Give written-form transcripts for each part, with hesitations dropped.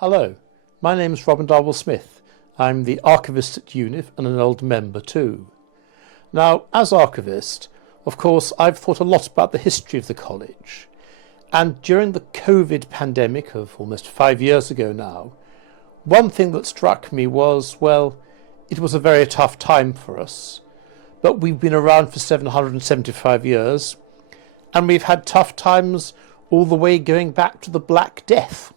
Hello, my name's Darwall-Smith. I'm the Archivist at Univ and an old member too. Now, as Archivist, of course, I've thought a lot about the history of the college. And during the COVID pandemic of almost 5 years ago now, one thing that struck me was, well, it was a very tough time for us. But we've been around for 775 years, and we've had tough times all the way going back to the Black Death.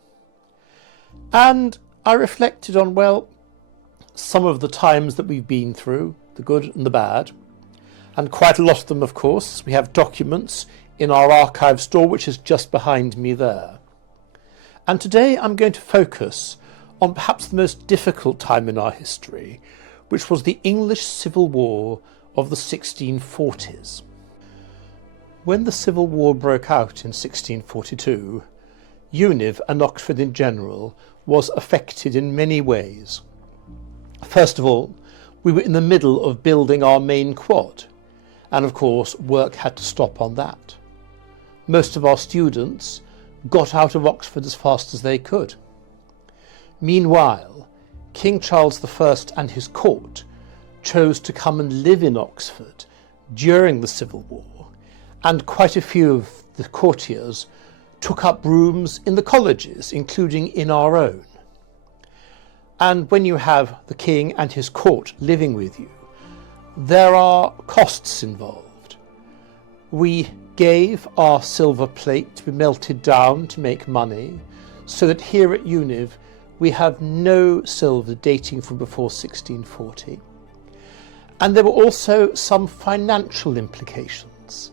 And I reflected on, well, some of the times that we've been through, the good and the bad, and quite a lot of them, of course. We have documents in our archive store, which is just behind me there. And today I'm going to focus on perhaps the most difficult time in our history, which was the English Civil War of the 1640s. When the Civil War broke out in 1642, Univ and Oxford in general was affected in many ways. First of all, we were in the middle of building our main quad, and of course work had to stop on that. Most of our students got out of Oxford as fast as they could. Meanwhile, King Charles I and his court chose to come and live in Oxford during the Civil War, and quite a few of the courtiers took up rooms in the colleges, including in our own. And when you have the king and his court living with you, there are costs involved. We gave our silver plate to be melted down to make money, so that here at Univ we have no silver dating from before 1640. And there were also some financial implications.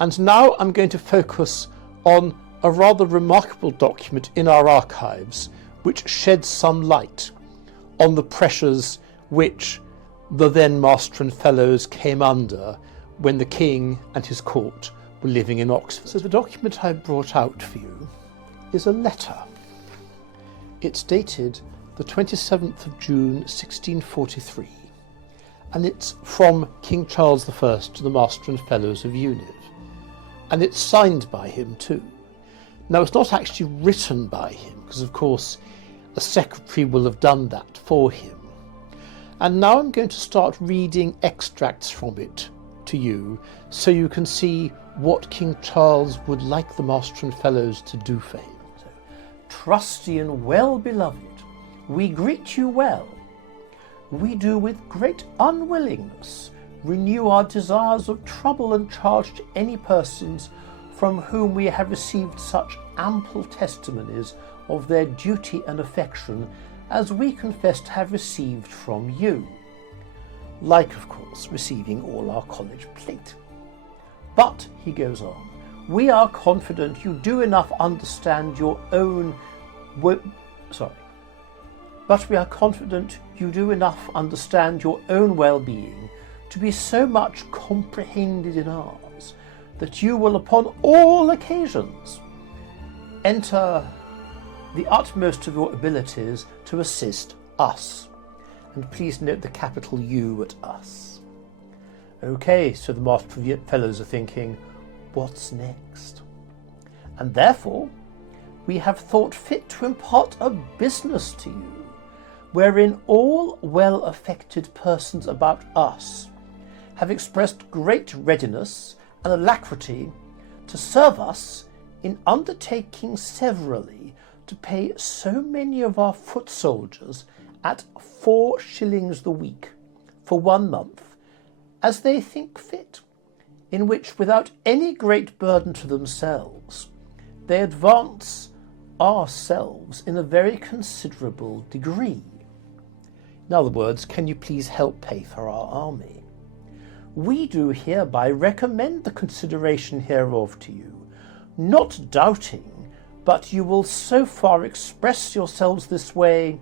And now I'm going to focus on a rather remarkable document in our archives which sheds some light on the pressures which the then Master and Fellows came under when the King and his court were living in Oxford. So the document I brought out for you is a letter. It's dated the 27th of June 1643, and it's from King Charles I to the Master and Fellows of Univ, and it's signed by him too. Now, it's not actually written by him, because of course a secretary will have done that for him. And now I'm going to start reading extracts from it to you, so you can see what King Charles would like the Master and Fellows to do for him. So, trusty and well-beloved, we greet you well. We do with great unwillingness renew our desires of trouble and charge to any persons from whom we have received such ample testimonies of their duty and affection as we confess to have received from you, like, of course, receiving all our college plate. But, he goes on, we are confident you do enough understand your own well-being to be so much comprehended in ours, that you will upon all occasions enter the utmost of your abilities to assist us. And please note the capital U at us. Okay, so the Master and Fellows are thinking, what's next? And therefore, we have thought fit to impart a business to you, wherein all well-affected persons about us have expressed great readiness and alacrity to serve us in undertaking severally to pay so many of our foot soldiers at 4 shillings the week for 1 month, as they think fit, in which, without any great burden to themselves, they advance ourselves in a very considerable degree. In other words, can you please help pay for our army? We do hereby recommend the consideration hereof to you, not doubting but you will so far express yourselves this way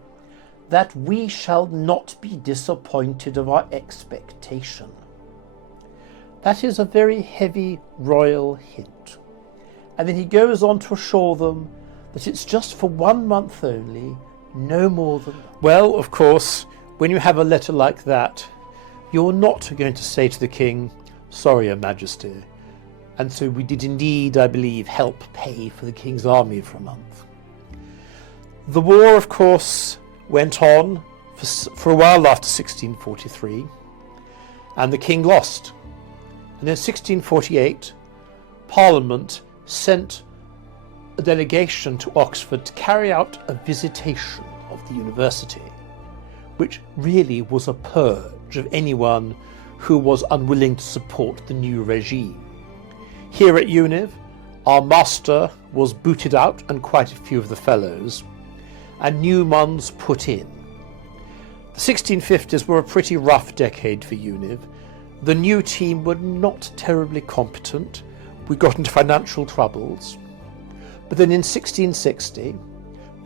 that we shall not be disappointed of our expectation. That is a very heavy royal hint. And then he goes on to assure them that it's just for 1 month only, no more than that. Well, of course, when you have a letter like that, you're not going to say to the king, "Sorry, Your Majesty." And so we did indeed, I believe, help pay for the king's army for a month. The war, of course, went on for a while after 1643, and the king lost. And in 1648, Parliament sent a delegation to Oxford to carry out a visitation of the university, which really was a purge of anyone who was unwilling to support the new regime. Here at Univ, our master was booted out and quite a few of the fellows, and new ones put in. The 1650s were a pretty rough decade for Univ. The new team were not terribly competent. We got into financial troubles. But then in 1660,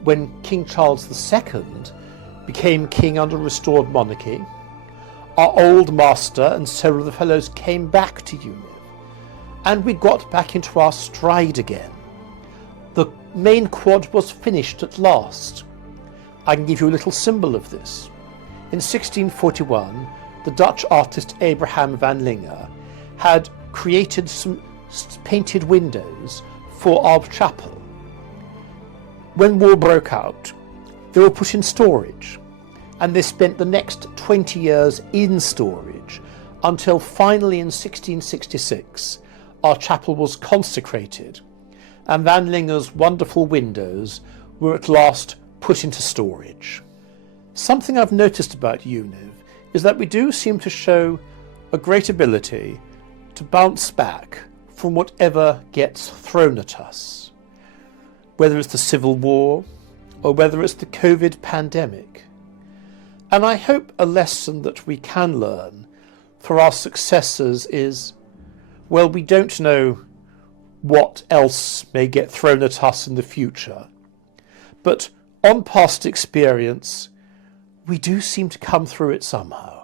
when King Charles II became king under restored monarchy, our old master and several of the fellows came back to Univ, and we got back into our stride again. The main quad was finished at last. I can give you a little symbol of this. In 1641, the Dutch artist Abraham van Linger had created some painted windows for our chapel. When war broke out, they were put in storage, and they spent the next 20 years in storage until finally in 1666 our chapel was consecrated, and Van Linger's wonderful windows were at last put into storage. Something I've noticed about Univ is that we do seem to show a great ability to bounce back from whatever gets thrown at us, whether it's the Civil War or whether it's the COVID pandemic. And I hope a lesson that we can learn for our successors is, well, we don't know what else may get thrown at us in the future, but on past experience, we do seem to come through it somehow.